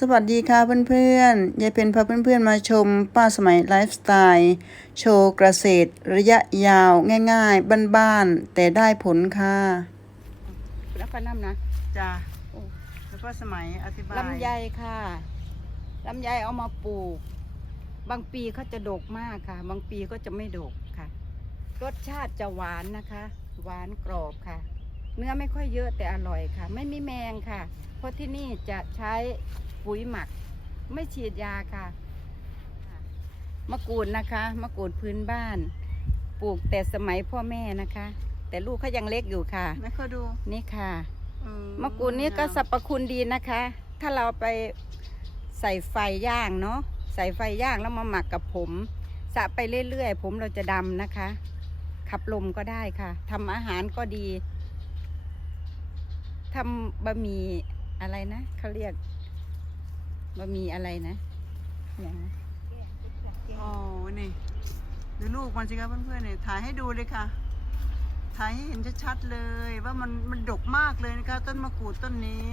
สวัสดีค่ะเพื่อนๆ ยายเพนพาเพื่อนๆ มาชมป้าสมัยไลฟ์สไตล์ โชว์เกษตรระยะยาวง่ายๆ บ้านๆ แต่ได้ผลค่ะแล้วก็น้ำนะจ้าแล้วป้าสมัยอธิบายลำไยค่ะลำไยเอามาปลูก บางปีเขาจะดกมากค่ะ บางปีก็จะไม่ดกค่ะ รสชาติจะหวานนะคะ หวานกรอบค่ะ เนื้อไม่ค่อยเยอะแต่อร่อยค่ะ ไม่มีแมงค่ะ เพราะที่นี่จะใช้ปุ๋ยหมัก ไม่ฉีดยาค่ะ มะกรูดนะคะ มะกรูดพื้นบ้าน ปลูกแต่สมัยพ่อแม่นะคะ แต่ลูกเขายังเล็กอยู่ค่ะไม่ค่อยดูนี่ค่ะอืมะกรูดนี่ก็สรรพคุณดีนะคะ ถ้าเราไปใส่ไฟย่างเนาะใส่ไฟย่างแล้วมาหมักกับผมสระไปเรื่อยๆ ผมเราจะดำนะคะ ขับลมก็ได้ค่ะทำอาหารก็ดี ทำบะหมี่อะไรนะเขาเรียกบะหมี่อะไรนะอย่างนะอ๋อนี่ดูลูกมันสิครับเพื่อนๆเนี่ยถ่ายให้ดูเลยค่ะ ถ่ายให้เห็นชัดๆเลยว่ามันมันดกมากเลยนะคะ ต้นมะกรูดต้นนี้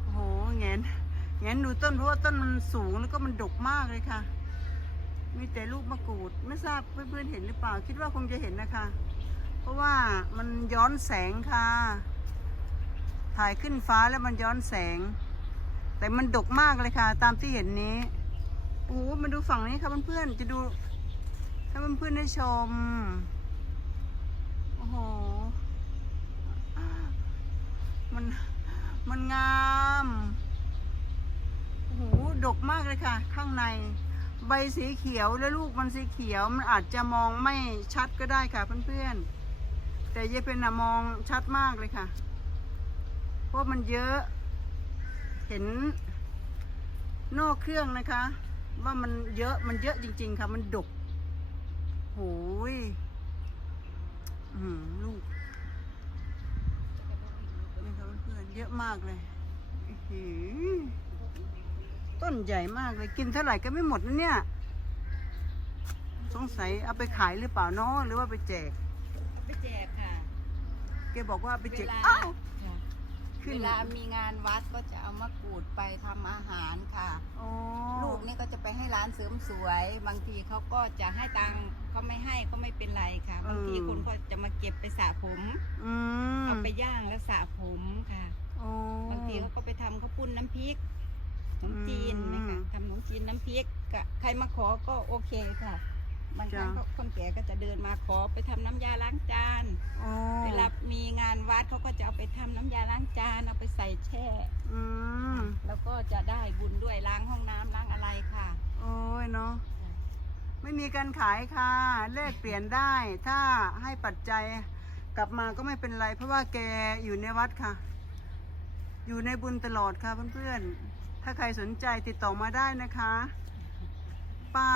โอ้โหแงนแงนดูต้นเพราะว่าต้นมันสูงแล้วก็มันดกมากเลยค่ะ มีแต่ลูกมะกรูดไม่ทราบเพื่อนๆเห็นหรือเปล่า คิดว่าคงจะเห็นนะคะ เพราะว่ามันย้อนแสงค่ะ ถ่ายขึ้นฟ้าแล้วมันย้อนแสง แต่มันดกมากเลยค่ะ ตามที่เห็นนี้โอ้โหมาดูฝั่งนี้ค่ะเพื่อนๆจะดูให้เพื่อนๆได้ชมโอ้โหมันมันงามโอ้โหดกมากเลยค่ะ ข้างใน ใบสีเขียวแล้วลูกมันสีเขียวมันอาจจะมองไม่ชัดก็ได้ค่ะเพื่อนๆแต่เยเป็นนะมองชัดมากเลยค่ะ เพราะมันเยอะ เห็นนอกเครื่องนะคะ ว่ามันเยอะมันเยอะจริง ๆ ค่ะ มันดกโหยอื้อหือลูกนี่ค่ะเพื่อนๆเยอะมากเลยอื้อหือต้นใหญ่มากเลยกินเท่าไหร่ก็ไม่หมดนะเนี่ย สงสัยเอาไปขายหรือเปล่าเนาะหรือว่าไปแจกไปแจกค่ะ แกบอกว่าเอาไปแจกเวลาอ้าวค่ะ ขึ้นเวลามีงานวัดก็จะเอามะกรูดไปทำอาหารค่ะ อ๋อลูกนี่ก็จะไปให้ร้านเสริมสวย บางทีเขาก็จะให้ตังค์เขาไม่ให้ก็ไม่เป็นไรค่ะ บางทีคนก็จะมาเก็บไปสระผมอืมเอาไปย่างแล้วสระผมค่ะโอ้บางทีเขาก็ไปทำข้าวปุ้นน้ำพริกขนมจีนนะคะอืมทำขนมจีนน้ำพริกก็ใครมาขอก็โอเคค่ะบางครั้งจ้ะเขาคนแก่ก็จะเดินมาขอไปทำน้ำยาล้างจาน อ๋อ เวลามีงานวัดเขาก็จะเอาไปทำน้ำยาล้างจ แช่ อืมแล้วก็จะได้บุญด้วยล้างห้องน้ำล้างอะไรค่ะ โอ้ยเนาะไม่มีการขายค่ะแลกเปลี่ยนได้ ถ้าให้ปัจจัยกลับมาก็ไม่เป็นไร เพราะว่าแกอยู่ในวัดค่ะ อยู่ในบุญตลอดค่ะเพื่อนๆ ถ้าใครสนใจติดต่อมาได้นะคะ ป้า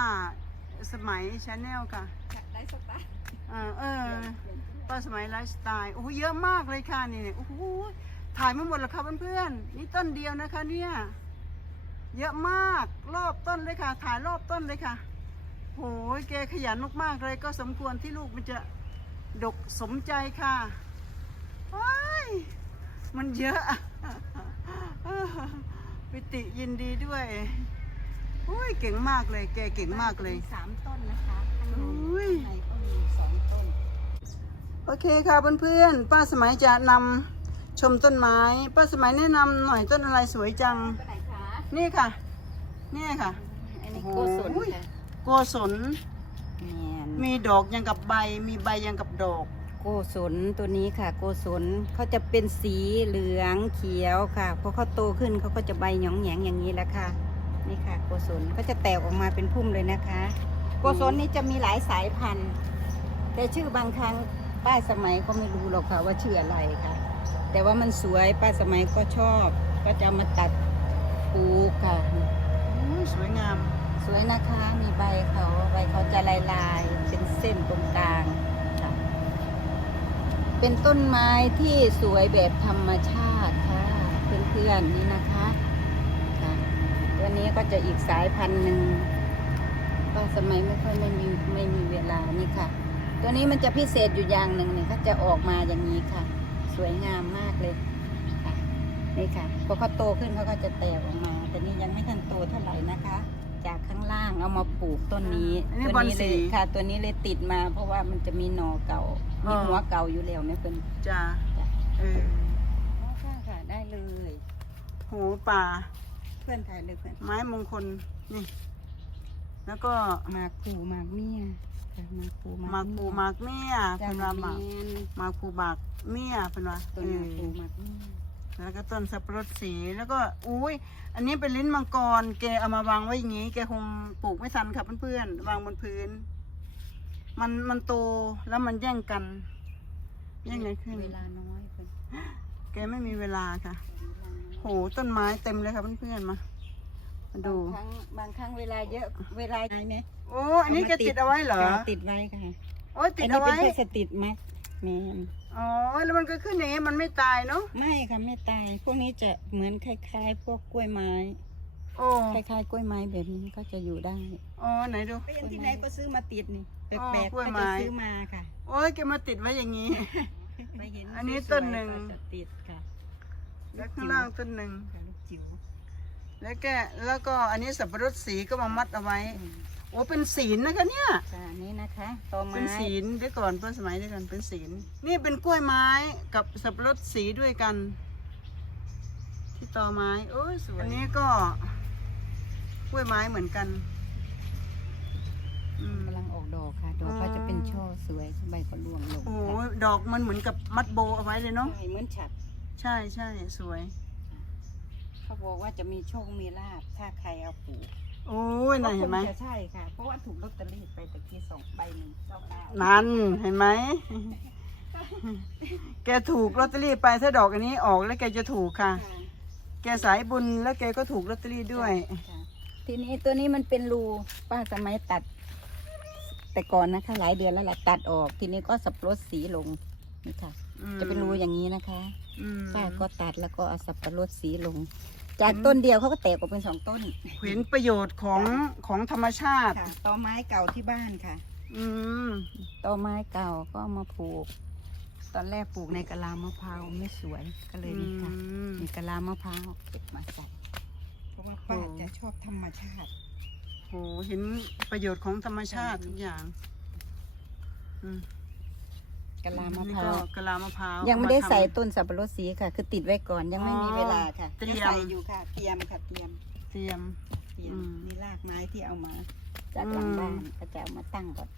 สมัยชาแนลค่ะได้สตาร์เออเออ ป้าสมัยไลฟ์สไตล์โอ้โหเยอะมากเลยค่ะนี่โอ้โห ถ่ายไม่หมดหรอกค่ะเพื่อนๆนี่ต้นเดียวนะคะ เนี่ยเยอะมากรอบต้นเลยค่ะ ถ่ายรอบต้นเลยค่ะโหยแกขยันมากๆเลยก็สมควรที่ลูกมันจะดกสมใจค่ะว้ายมันเยอะปิติยินดีด้วยโอ้ยเก่งมากเลย แกเก่งมากเลยสามต้นนะคะข้างในอุ้ยข้างในก็มีสองต้นโอเคค่ะเพื่อนๆป้าสมัยจะนำ ชมต้นไม้ป้าสมัยแนะนำหน่อยต้นอะไรสวยจังไปไหนคะนี่ค่ะ นี่ค่ะ อันนี้โอ้โกโหศลค่ะโกศลแมนมีดอกยังกับใบ มีใบยังกับดอก โกศลตัวนี้ค่ะ โกศลเขาจะเป็นสีเหลืองเขียวค่ะพอเขาโตขึ้นเขาก็จะใบหยองแหยงอย่างนี้แหล้วค่ะ นี่ค่ะ โกศลก็จะแตกออกมาเป็นพุ่มเลยนะคะ โกศลนี่จะมีหลายสายพันธุ์ แต่ชื่อบางครั้งป้าสมัยก็ไม่รู้หรอกค่ะว่าชื่ออะไรค่ะ แต่ว่ามันสวยป้าสมัยก็ชอบ ก็จะเอามาตัดปลูกค่ะอุ้ยสวยงาม สวยนะคะมีใบเขาใบเขาจะลายลายๆเป็นเส้นตรงกลางค่ะ เป็นต้นไม้ที่สวยแบบธรรมชาติค่ะเพื่อนๆนี่นะคะค่ะตัวนี้ก็จะอีกสายพันธุ์หนึ่งก็สมัยไม่ค่อยไม่มีไม่มีเวลานี่ค่ะ ตัวนี้มันจะพิเศษอยู่อย่างหนึ่งเนี่ยเขาจะออกมาอย่างนี้ค่ะ สวยงามมากเลยค่ะนี่ค่ะพอเขาโตขึ้นเขาก็จะแตกออกมา แต่นี่ยังไม่ทันโตเท่าไหร่นะคะ จากข้างล่างเอามาปลูกต้นนี้อันนี้ตัวบอลนี้เลสี ยค่ะ ตัวนี้เลยติดมา เพราะว่ามันจะมีหน่อเก่าอ๋มีอหัวเก่าอยู่แล้วเนี่ยเป็นจ้าเออค่ะค่ะได้เลยโหป่า เพื่อนถ่ายเลยเพื่อนไม้มงคลนี่ แล้วก็หมากปูหมากเมียค่ะห มากปูหมากปูหมากเมี่ยจ้าเป็นหว่ามาหมากเมียนหมากปูหมากเมี่ยเป็นว่าต้นเอหมากปูอหมากเมียแล้วก็ต้นสับปะรดสีแล้วก็อุ้ยอันนี้เป็นลิ้นมังกรแกเอามาวางไว้อย่างนี้แกคงปลูกไม่ทันค่ะเพื่อนๆวางบนพื้น มันมันโตแล้วมันแย่งกันแย่งกันขึ้น เวลาน้อยเพื่อนแกไม่มีเวลาค่ะเวลาน้อยโหต้นไม้เต็มเลยค่ะเพื่อนๆมามา ดู บางครั้งบางครั้งเวลาเยอะเวลาไหนไหมโอ้อันนี้แกติดเอาไว้เหรอ ค่ะติดไว้ค่ะโอ้ยติอัดนนี้เอาเป็นไว้พลาสติกไหมแมนอ๋อ แล้วมันก็ขึ้นอย่างนี้มันไม่ตายเนาะ ไม่ค่ะไม่ตาย พวกนี้จะเหมือนคล้าย ๆ พวกกล้วยไม้โอ้ คล้ายๆกล้วยไม้แบบนี้ก็จะอยู่ได้อ๋อ ไหนดูก็ยังที่ไหนก็ซื้อมาติดนี่แปอ๋อลกกล้วยๆก็ไม้จะซื้อมาค่ะโอ้ยแกมาติดไว้อย่างนี้ ไปเห็นอันนี้สวยๆต้นหนึ่ง ก็จะติดค่ะแล้วข้างล่างต้นหนึ่งค่ะลูกจิ๋ว แล้วแกแล้วก็อันนี้สับปะรดสีก็มามัดเอาไว้อืมโอ้เป็นศีลนะคะเนี่ยค่ะอันนี้นะคะตอไม้เป็นศีลเดี๋ยวก่อนเพื่อนสมัยเดี๋ยวก่อนเป็นศีลนี่เป็นกล้วยไม้กับสับปะรดสีด้วยกัน ที่ตอไม้โอ้ยสวยอันนี้ก็กล้วยไม้เหมือนกันอืมกำลังออกดอกค่ะ ดอกก็จะเป็นช่อสวยใบก็ร่วงลงโอ้โหค่ะดอกมันเหมือนกับมัดโบเอาไว้เลยเนาะ ใช่เหมือนฉัด ใช่ใช่สวย เขาบอกว่าจะมีโชคมีลาบถ้าใครเอาปลูกโอ้ยน่ะเห็นไหมก็คงจะใช่ค่ะ เพราะว่าถูกลอตเตอรี่ไปตะกี้สองใบหนึ่งเจ้าเก้านั่นเห็นไหม แกถูกลอตเตอรี่ไปถ้าดอกอันนี้ออกแล้วแกจะถูกค่ะ ค่ะแกสายบุญแล้วแกก็ถูกลอตเตอรี่ด้วย ค่ะทีนี้ตัวนี้มันเป็นรูป้าสมัยตัด แต่ก่อนนะคะ หลายเดือนแล้วแหละตัดออก ทีนี้ก็สับปะรดสีลงนี่ค่ะอืมจะเป็นรูอย่างนี้นะคะอืมป้าก็ตัดแล้วก็เอาสับปะรดสีลง จากต้นเดียวเขาก็แตกออกเป็นสองต้นเห็นประโยชน์ของของธรรมชาติค่ะตอไม้เก่าที่บ้านค่ะ อืมตอไม้เก่าก็เอามาปลูก ตอนแรกปลูกในกะลามะพร้าวไม่สวยก็เลยนี่ค่ะอืมมีกะลามะพร้าวเก็บมาใส่เพราะว่าป้าโอ้จะชอบธรรมชาติโหเห็นประโยชน์ของธรรมชาติทุกอย่าง อืม กะลามะนี่พร้าก็วกะลามะพร้าวยังไม่ได้าทำใส่ต้นสับปะรดสีค่ะ คือติดไว้ก่อนยังไม่มีเวลาค่ะเตรียมใส่อยู่ค่ะ เตรียมค่ะเตรียมเตรียมเตรียมอืมนี่รากไม้ที่เอามาจากหลังอืมบ้านก็จะเอามาตั้งก่อน